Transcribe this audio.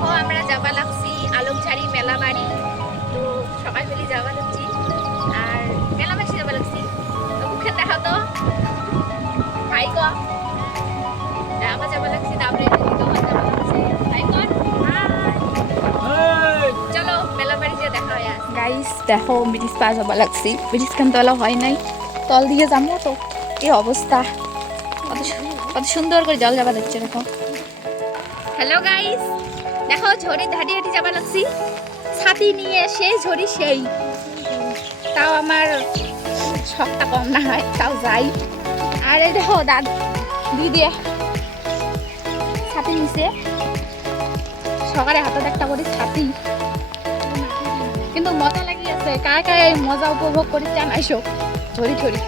দেখো আমরা যাবা লাগছি আলমঝাড়ি মেলা বাড়ি। তো সবাই মিলে যাবা লাগছি আর মেলা মাসে যাবা লাগছি। তো মুখে দেখা তো ভাই গো আমার যাবা লাগছি তারপরে যাবা লাগছি ভাই গো চলো মেলা বাড়ি যে দেখা হয়। গাইস দেখো ব্রিজ পার যাবা লাগছি, ব্রিজ কেন তলা হয় নাই, তল দিয়ে যাবো তো এই অবস্থা। কত সুন্দর করে জল যাবা লাগছে দেখো। হ্যালো গাইস দেখো ঝড়ি ধাড়ি হাঁটি যাবা লাগছি ছাতি নিয়ে, সেই ঝড়ি সেই, তাও আমার শখটা কম না হয় তাও যাই। আর এই দেখো দিদি ছাতি নিছে, সকালে হাতে একটা করে ছাতি, কিন্তু মজা লাগি আছে। কার কার এই মজা উপভোগ করে জানাইছো ঝড়ি ঝড়ি